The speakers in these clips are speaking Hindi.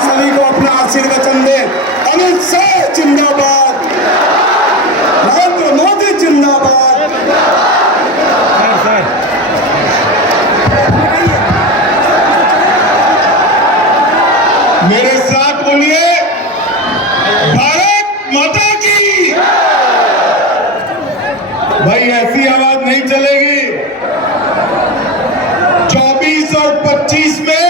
सभी को अपना आशीर्वचन दे। अमित शाह जिंदाबाद, नरेंद्र मोदी जिंदाबाद। मेरे साथ बोलिए, भारत माता की। भाई ऐसी आवाज नहीं चलेगी। 24 और 25 में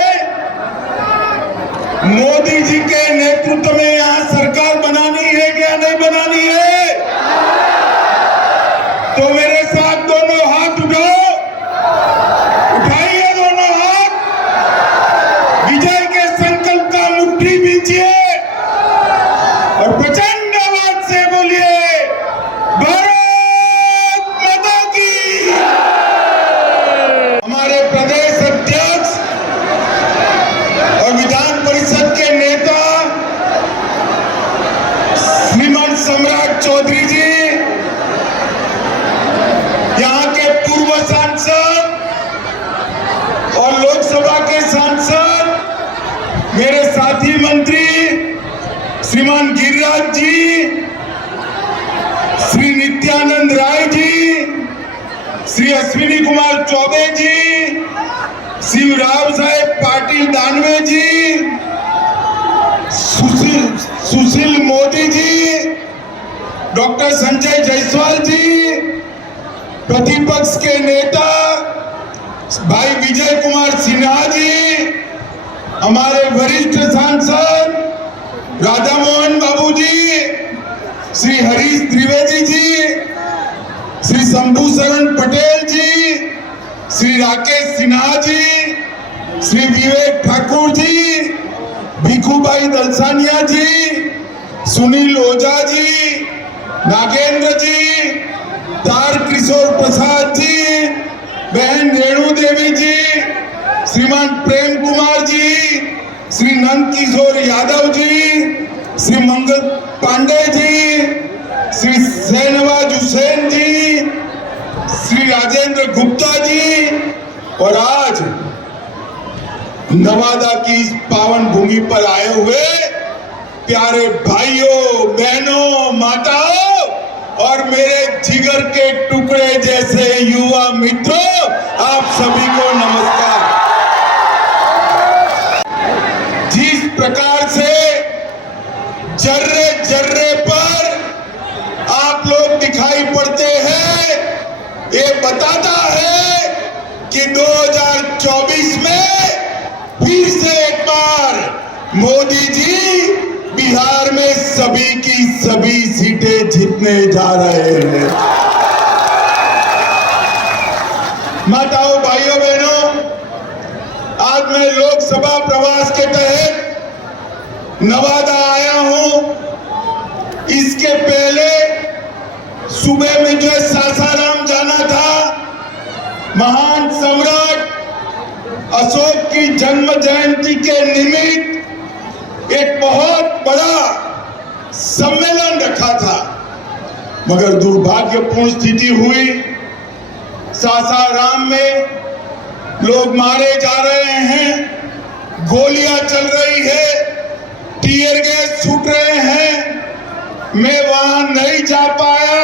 मोदी जी के नेतृत्व में यहां सरकार बनानी है क्या नहीं बनानी है? तो मेरे साथ दोनों हाथ उठाओ, उठाइए दोनों हाथ, विजय के संकल्प का मुट्ठी बींचिए और प्रचंड आवाज से बोलिए, भारत माता की। हमारे प्रदेश अध्यक्ष और विधान परिषद के नेता श्रीमान सम्राट चौधरी जी, यहाँ के पूर्व सांसद और लोकसभा के सांसद, मेरे साथी मंत्री श्रीमान गिरिराज जी, श्री नित्यानंद राय जी, श्री अश्विनी कुमार चौबे जी, श्री राव साहेब पाटिल दानवे जी, सुशील मोदी जी, डॉक्टर संजय जायसवाल जी, प्रतिपक्ष के नेता भाई विजय कुमार सिन्हा जी, हमारे वरिष्ठ सांसद राधा मोहन बाबू जी, श्री हरीश त्रिवेदी जी, श्री शंभू शरण पटेल जी, श्री राकेश सिन्हा जी, श्री विवेक ठाकुर जी, भिखुभाई दलसानिया जी, सुनील ओझा जी, नागेंद्र जी, तार किशोर प्रसाद जी, बहन रेणु देवी जी, श्रीमान प्रेम कुमार जी, श्री नंद किशोर यादव जी, श्री मंगल पांडे जी, श्री शहनवाज हुसैन जी, श्री राजेंद्र गुप्ता जी, और आज नवादा की इस पावन भूमि पर आए हुए प्यारे भाइयों, बहनों, माताओं और मेरे जिगर के टुकड़े जैसे युवा मित्रों, आप सभी को नमस्कार। जिस प्रकार से जर्रे जर्रे पर आप लोग दिखाई पड़ते हैं, ये बताता है कि 2024 में फिर से एक बार मोदी जी बिहार में सभी की सभी सीटें जीतने जा रहे हैं। माताओं, भाइयों, बहनों, आज मैं लोकसभा प्रवास के तहत नवादा आया हूं। इसके पहले सुबह में जो सासाराम जाना था, महान सम्राट अशोक की जन्म जयंती के निमित्त एक बहुत बड़ा सम्मेलन रखा था, मगर दुर्भाग्यपूर्ण स्थिति हुई। सासाराम में लोग मारे जा रहे हैं, गोलियां चल रही है, टीयर गैस छूट रहे हैं। मैं वहां नहीं जा पाया।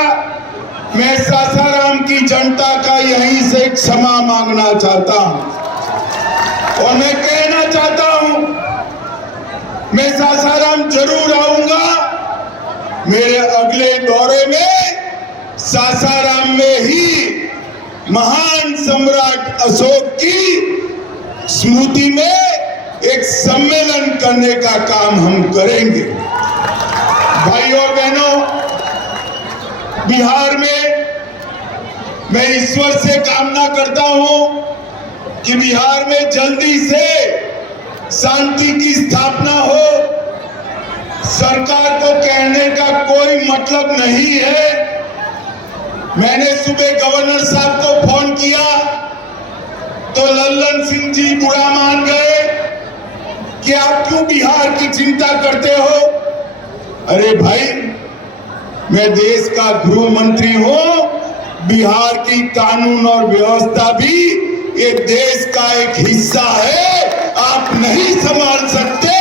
मैं सासाराम की जनता का यहीं से क्षमा मांगना चाहता हूं और मैं कहना चाहता हूं, मैं सासाराम जरूर आऊंगा। मेरे अगले दौरे में सासाराम में ही महान सम्राट अशोक की स्मृति में एक सम्मेलन करने का काम हम करेंगे। भाइयों और बहनों, बिहार में मैं ईश्वर से कामना करता हूं कि बिहार में जल्दी से शांति की स्थापना हो। सरकार को कहने का कोई मतलब नहीं है। मैंने सुबह गवर्नर साहब को फोन किया तो लल्लन सिंह जी बुरा मान गए कि आप क्यों बिहार की चिंता करते हो। अरे भाई, मैं देश का गृह मंत्री हूं। बिहार की कानून और व्यवस्था भी ये देश का एक हिस्सा है। आप नहीं संभाल सकते,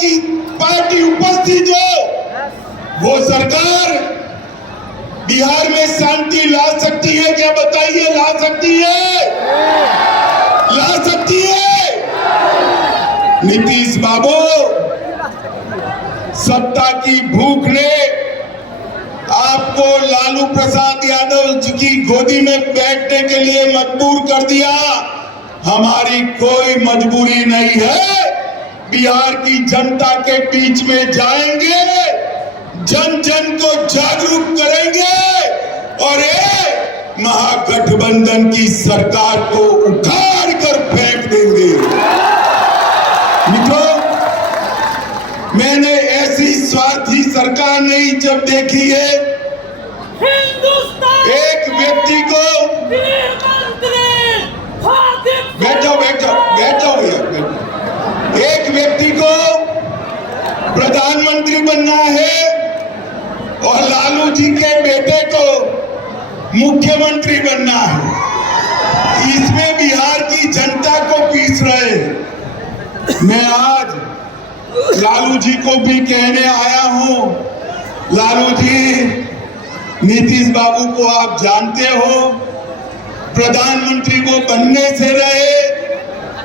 आपकी पार्टी उपस्थित हो, वो सरकार बिहार में शांति ला सकती है क्या? बताइए, ला सकती है? ला सकती है? नीतीश बाबू, सत्ता की भूख ने आपको लालू प्रसाद यादव जी की गोदी में बैठने के लिए मजबूर कर दिया। हमारी कोई मजबूरी नहीं है। बिहार की जनता के बीच में जाएंगे, जन जन को जागरूक करेंगे और ये महागठबंधन की सरकार को उखाड़ कर फेंक देंगे। मित्रों, मैंने ऐसी स्वार्थी सरकार नहीं जब देखी है। एक व्यक्ति को बैठ जाओ भैया, एक व्यक्ति को प्रधानमंत्री बनना है और लालू जी के बेटे को मुख्यमंत्री बनना है। इसमें बिहार की जनता को पीस रहे हैं। मैं आज लालू जी को भी कहने आया हूं, लालू जी, नीतीश बाबू को आप जानते हो, प्रधानमंत्री वो बनने से रहे,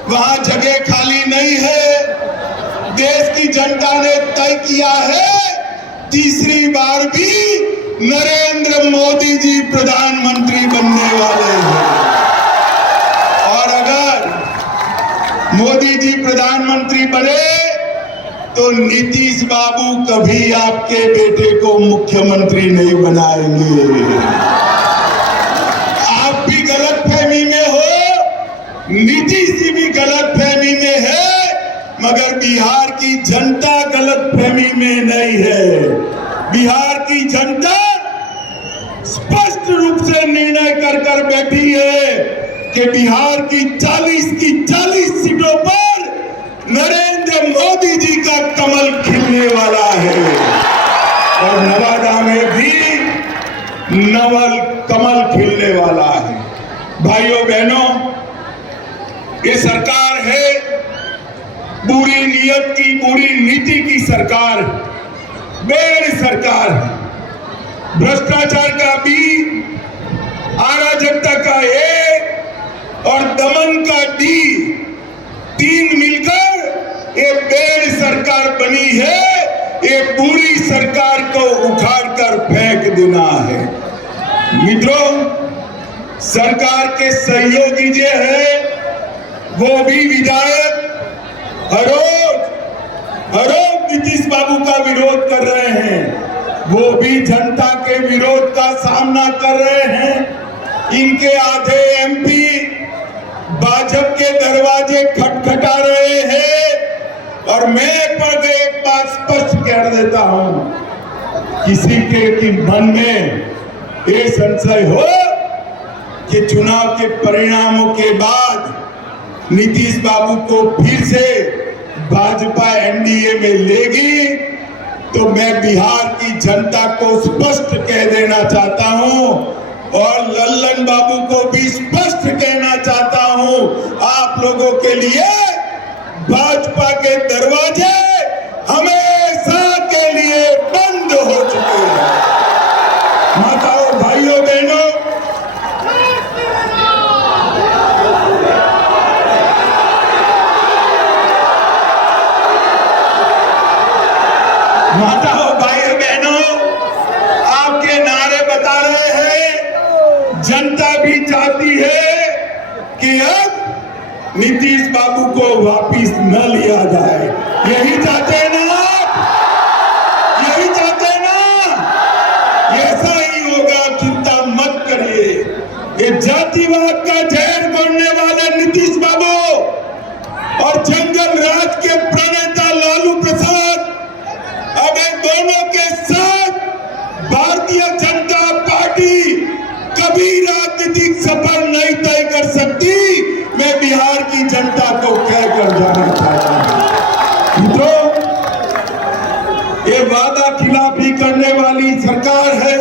वहां जगह खाली नहीं है। देश की जनता ने तय किया है तीसरी बार भी नरेंद्र मोदी जी प्रधानमंत्री बनने वाले हैं। और अगर मोदी जी प्रधानमंत्री बने तो नीतीश बाबू कभी आपके बेटे को मुख्यमंत्री नहीं बनाएंगे। आप भी गलतफहमी में हो, नीतीश जी भी गलतफहमी में है, मगर बिहार की जनता गलतफहमी में नहीं है। बिहार की जनता स्पष्ट रूप से निर्णय कर बैठी है कि बिहार की 40 सीटों पर नरेंद्र मोदी जी का कमल खिलने वाला है और नवादा में भी नवल कमल खिलने वाला है। भाइयों बहनों, ये सरकार है बुरी नियत की, बुरी नीति की सरकार, बेड़ सरकार, भ्रष्टाचार का बी, अराजकता का ए और दमन का डी, तीन मिलकर ये बेड़ सरकार बनी है। ये पूरी सरकार को उखाड़ कर फेंक देना है। मित्रों, सरकार के सहयोगी जो है वो भी विधायक हर रोज नीतीश बाबू का विरोध कर रहे हैं। वो भी जनता के विरोध का सामना कर रहे हैं। इनके आधे एमपी भाजपा के दरवाजे खटखटा रहे हैं। और मैं पर एक बात स्पष्ट कह देता हूं, किसी के मन में ये संशय हो कि चुनाव के परिणामों के बाद नीतीश बाबू को फिर से भाजपा एनडीए में लेगी, तो मैं बिहार की जनता को स्पष्ट कह देना चाहता हूं और लल्लन बाबू को भी स्पष्ट कहना चाहता हूं, आप लोगों के लिए भाजपा के दरवाजे हमेशा के लिए बंद हो चुके हैं। माताओं, भाइयों, बहनों, आपके नारे बता रहे हैं। जनता भी चाहती है कि अब नीतीश बाबू को वापिस न लिया जाए। यही चाहते हैं ना आप? यही चाहते हैं ना? ऐसा ही होगा, चिंता मत करिए। ये जातिवाद का जहर बोलने वाले नीतीश बाबू और जंगल राज के प्रणेता लालू प्रसाद अब इन दोनों के साथ भारतीय जनता पार्टी कभी राजनीतिक सफर नहीं तय कर सकती। मैं बिहार की जनता को कहकर जाना चाहता हूं। मित्रों, ये वादा खिलाफी करने वाली सरकार है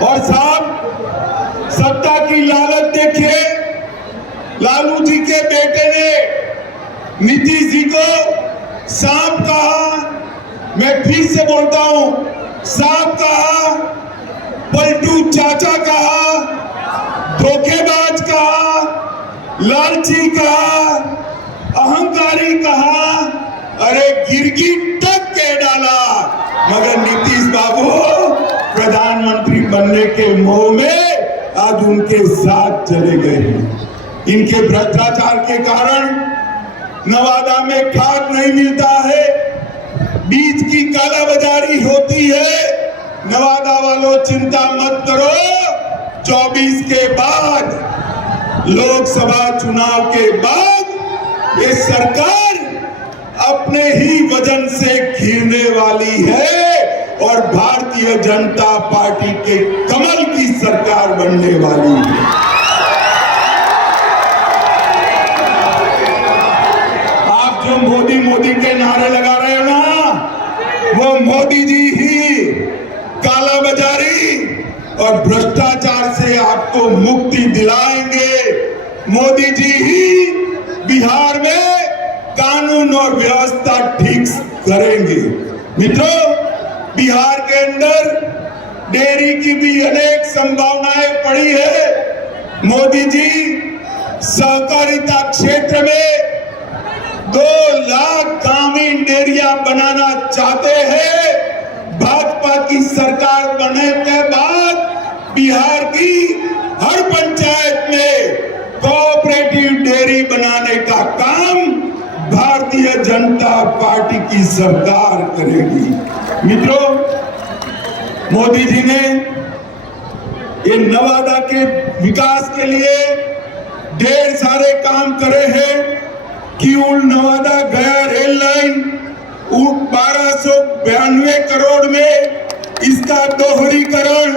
और साहब सत्ता की लालच देखिए। लालू जी के बेटे ने नीतीश जी को सांप कहा, मैं फिर से बोलता हूं, सांप कहा, पलटू चाचा कहा, धोखेबाज कहा, लालची कहा, अहंकारी कहा, अरे गिरगिट तक के डाला, मगर नीतीश बाबू प्रधानमंत्री बनने के मोह में आज उनके साथ चले गए। इनके भ्रष्टाचार के कारण नवादा में खाद नहीं मिलता है, बीज की कालाबाजारी होती है। नवादा वालों चिंता मत करो, 24 के बाद, लोकसभा चुनाव के बाद ये सरकार अपने ही वजन से घिरने वाली है और भारतीय जनता पार्टी के कमल की सरकार बनने वाली है। आप जो मोदी मोदी के नारे लगा रहे हो ना, वो मोदी जी ही कालाबाजारी और भ्रष्टाचार से आपको मुक्ति दिलाएंगे। मोदी जी ही बिहार में कानून और व्यवस्था ठीक करेंगे। मित्रों, बिहार के अंदर डेयरी की भी अनेक संभावनाएं पड़ी है। मोदी जी सहकारिता क्षेत्र में 2 लाख ग्रामीण डेयरियां बनाना चाहते हैं। भाजपा की सरकार बनने के बाद बिहार की हर पंचायत में कोऑपरेटिव डेयरी बनाने का काम भारतीय जनता पार्टी की सरकार करेगी। मित्रों, मोदी जी ने ये नवादा के विकास के लिए ढेर सारे काम करे हैं। किऊल नवादा गया रेल लाइन 1292 करोड़ में इसका दोहरीकरण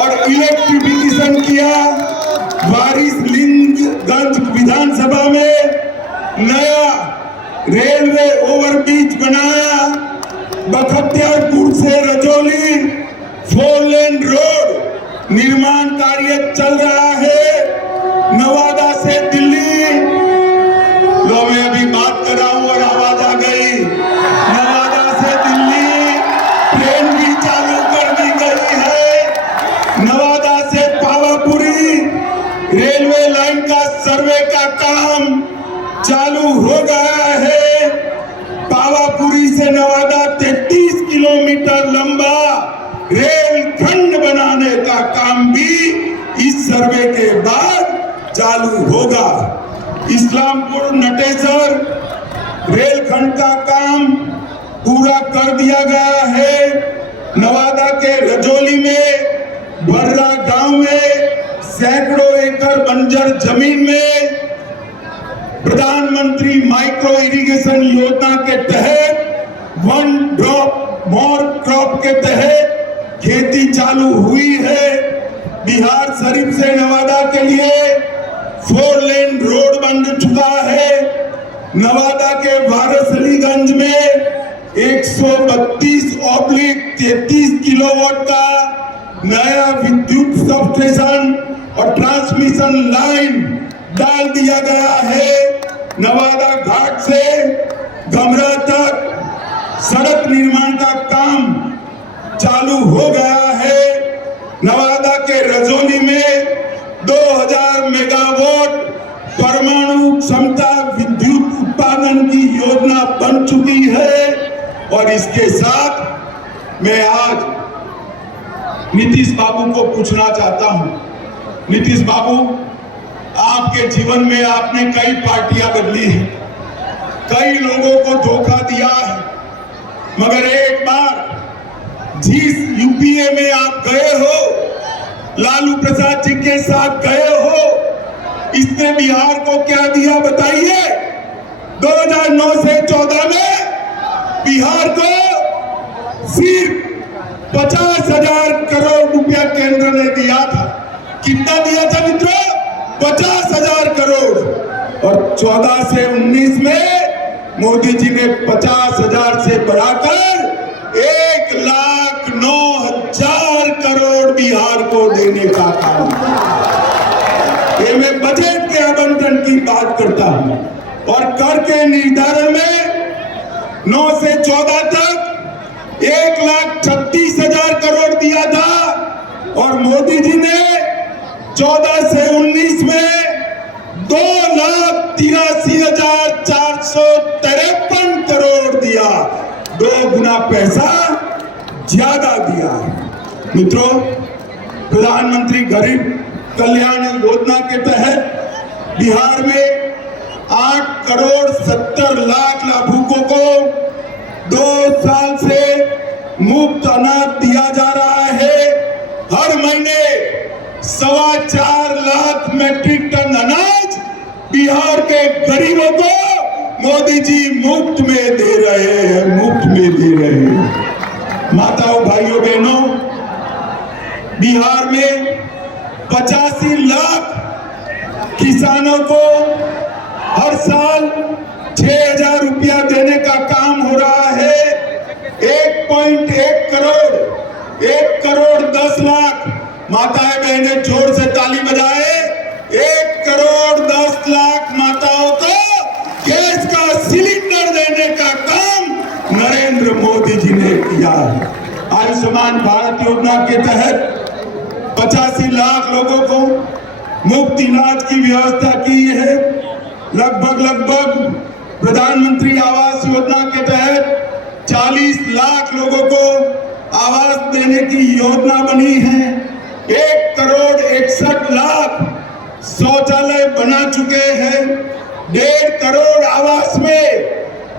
और इलेक्ट्रिफिकेशन किया। वारिसलिंगगंज विधानसभा में नया रेलवे ओवरब्रिज बनाया। बख्तियारपुर से रजौली 4 लेन रोड निर्माण कार्य चल रहा है। नवादा से दिल्ली, लो मैं अभी बात कर रहा हूं और आवाज आ गई, नवादा से दिल्ली ट्रेन भी चालू कर दी गई है। नवादा से पावापुरी रेलवे लाइन का सर्वे का काम चालू हो गया है। पावापुरी से नवादा 33 किलोमीटर लंबा रेल खंड बनाने का काम भी इस सर्वे के बाद चालू होगा। इस्लामपुर नटेसर रेलखंड का काम पूरा कर दिया गया है। नवादा के रजौली में बर्रा गांव में सैकड़ों एकड़ बंजर जमीन में प्रधानमंत्री माइक्रो इरिगेशन योजना के तहत 1 ड्रॉप मोर क्रॉप के तहत खेती चालू हुई है। बिहार शरीफ से नवादा के लिए 4 लेन रोड बन चुका है। नवादा के वारिसलीगंज में 132/33 किलोवाट का नया विद्युत सबस्टेशन और ट्रांसमिशन लाइन डाल दिया गया है। नवादा घाट से गमरा तक सड़क निर्माण का काम चालू हो गया है। नवादा के रजौली में 2000 मेगावाट परमाणु क्षमता विद्युत उत्पादन की योजना बन चुकी है। और इसके साथ मैं आज नीतीश बाबू को पूछना चाहता हूं, नीतीश बाबू, आपके जीवन में आपने कई पार्टियां बदली हैं, कई लोगों को धोखा दिया है, मगर एक बार जिस यूपीए में आप गए हो, लालू प्रसाद जी के साथ गए हो, इसने बिहार को क्या दिया बताइए। 2009 से 14 में बिहार को सिर्फ 50,000 करोड़ रुपया केंद्र ने दिया था। कितना दिया था मित्रों? 50,000 करोड़। और 14 से 19 में मोदी जी ने 50,000 से बढ़ाकर 1,09,000 करोड़ बिहार को देने का काम किया। ये मैं बजट के आवंटन की बात करता हूं और कर के निर्धारण में 9 से 14 तक 1,36,000 करोड़ दिया था और मोदी जी ने 14 से 19 में 2,83,453 करोड़ दिया, 2 गुना पैसा ज्यादा दिया। मित्रों, प्रधानमंत्री गरीब कल्याण योजना के तहत बिहार में 8,70,00,000 लाभुकों को 2 साल से मुफ्त अनाज दिया जा रहा है। हर महीने 4.25 लाख मैट्रिक टन अनाज बिहार के गरीबों को मोदी जी मुफ्त में दे रहे हैं, मुफ्त में दे रहे हैं। माताओं, भाइयों, बहनों, बिहार में 85 लाख किसानों को हर साल 6,000 रुपया देने का काम हो रहा है। 1.1 करोड़ 1,10,00,000 माताएं बहनें जोर से ताली बजाए। 1,10,00,000 माताओं को गैस का सिलेंडर देने का काम नरेंद्र मोदी जी ने किया है। आयुष्मान भारत योजना के तहत 85 लाख लोगों को मुफ्त इलाज की व्यवस्था की है। लगभग प्रधानमंत्री आवास योजना के तहत 40 लाख लोगों को आवास देने की योजना बनी है। 1,61,00,000 शौचालय बना चुके हैं। 1.5 करोड़ आवास में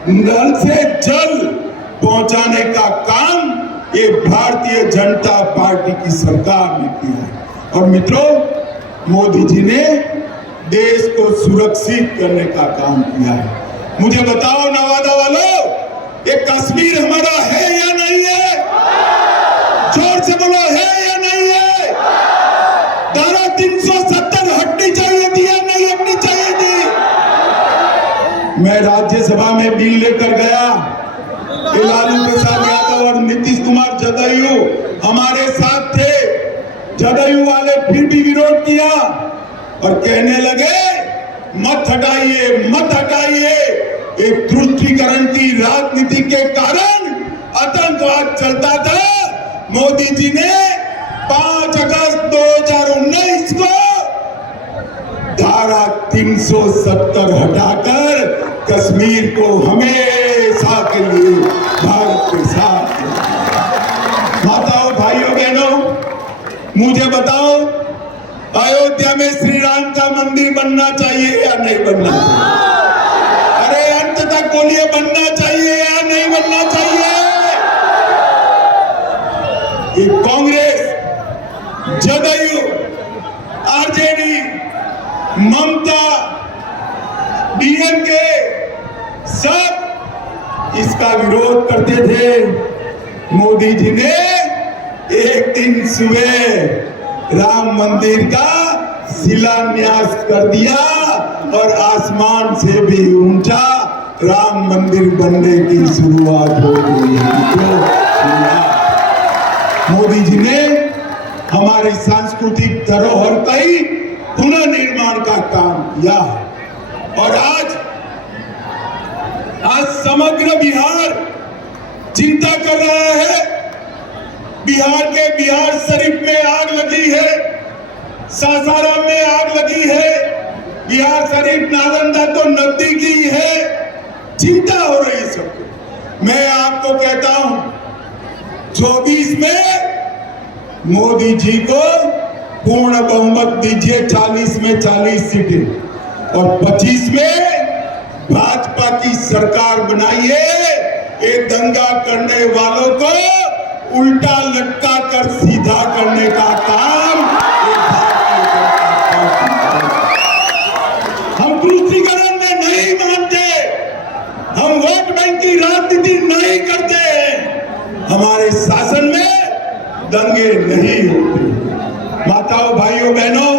नल से जल पहुंचाने का काम ये भारतीय जनता पार्टी की सरकार ने किया है। और मित्रों, मोदी जी ने देश को सुरक्षित करने का काम किया है। मुझे बताओ नवादा वालों, ये कश्मीर हमारा है या नहीं है? जोर से बोलो, है या नहीं है? धारा 370 हटनी चाहिए थी या नहीं हटनी चाहिए थी? मैं राज्यसभा में बिल लेकर गया। लालू प्रसाद यादव और नीतीश कुमार जदयू हमारे साथ थे। जदयू वाले फिर भी विरोध किया और कहने लगे मत हटाइए, मत हटाइए। एक तुष्टीकरण की राजनीति के कारण आतंकवाद चलता था। मोदी जी ने 5 अगस्त 2019 को धारा 370 हटाकर कश्मीर को हमेशा के लिए भारत के साथ। माताओं, भाइयों, बहनों, मुझे बताओ, अयोध्या में श्री राम का मंदिर बनना चाहिए या नहीं बनना चाहिए? अरे अंत तक बोलिए, बनना चाहिए या नहीं बनना चाहिए? ये कांग्रेस, जदयू, आरजेडी, ममता, डीएमके सब इसका विरोध करते थे। मोदी जी ने एक दिन सुबह राम मंदिर का शिलान्यास कर दिया और आसमान से भी ऊंचा राम मंदिर बनने की शुरुआत हो गई। मोदी जी ने हमारी सांस्कृतिक धरोहर का ही पुनर्निर्माण का काम किया और आज समग्र बिहार चिंता कर रहा है। बिहार के बिहार शरीफ में आग लगी है, सासाराम में आग लगी है। बिहार शरीफ नालंदा तो नजदीकी है, चिंता हो रही है सबको। मैं आपको कहता हूं, 24 में मोदी जी को पूर्ण बहुमत दीजिए, 40 में 40 सीटें और 25 में भाजपा की सरकार बनाइए। ये दंगा करने वालों को उल्टा लटका कर सीधा करने का काम हम तुष्टीकरण में नहीं मानते, हम वोट बैंक की राजनीति नहीं करते। हमारे शासन में दंगे नहीं होते। माताओं, भाइयों, बहनों,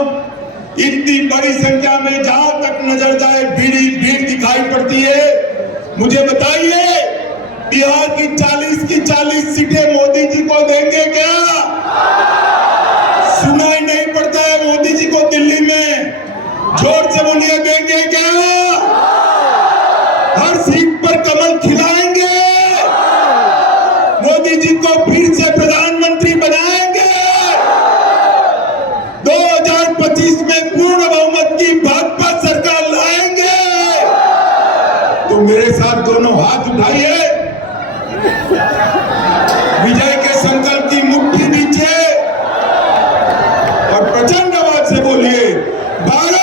इतनी बड़ी संख्या में जहां तक नजर जाए भीड़ दिखाई पड़ती है। मुझे बताइए, बिहार की 40 सीटें मोदी जी को देंगे क्या? सुनाई नहीं पड़ता है मोदी जी को दिल्ली में? जोर से बोलिए, देंगे क्या? हर सीट पर कमल खिलाएंगे। भारत